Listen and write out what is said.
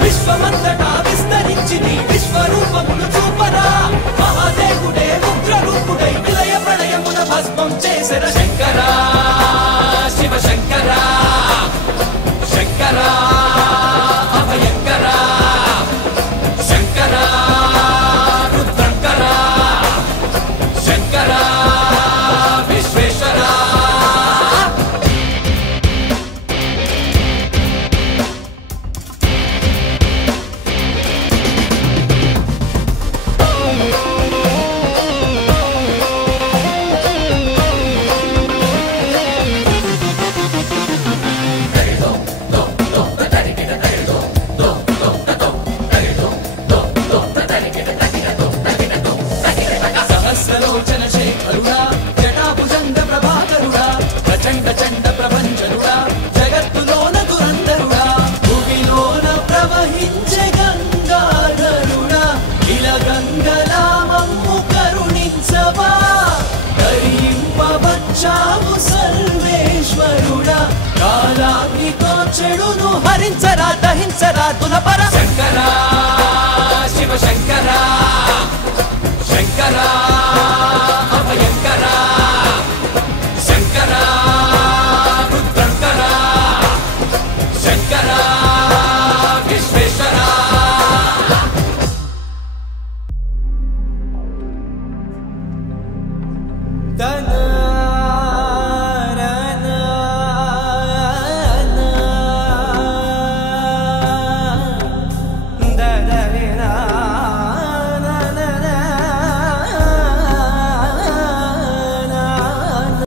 విశ్వమంతటా విస్తరించి నీ విశ్వరూపమును చూపరా మహాదేవుడే ఉగ్రరూపుడై విలయ ప్రళయమున భస్మం చేసెర శంకరా శివ శంకరా శంకరా అభయంకరా శంకరా రుద్రంకరా శంకరా విశ్వేశ్వరా సహస్రలోచన శేఖరుడా జటాభుజంగ ప్రభాకరుడా ప్రచండ చండ ప్రభంజనుడా జగత్తులోన దురంధరుడా భూమిలోన ప్రవహించే గంగాధరుడా ఇలా గంగలామమ్ము కరుణించవా కరింపవచ్చావు సర్వేశ్వరుడా కాలాగ్నితో చెడును హరించరా దహించరా తులపరా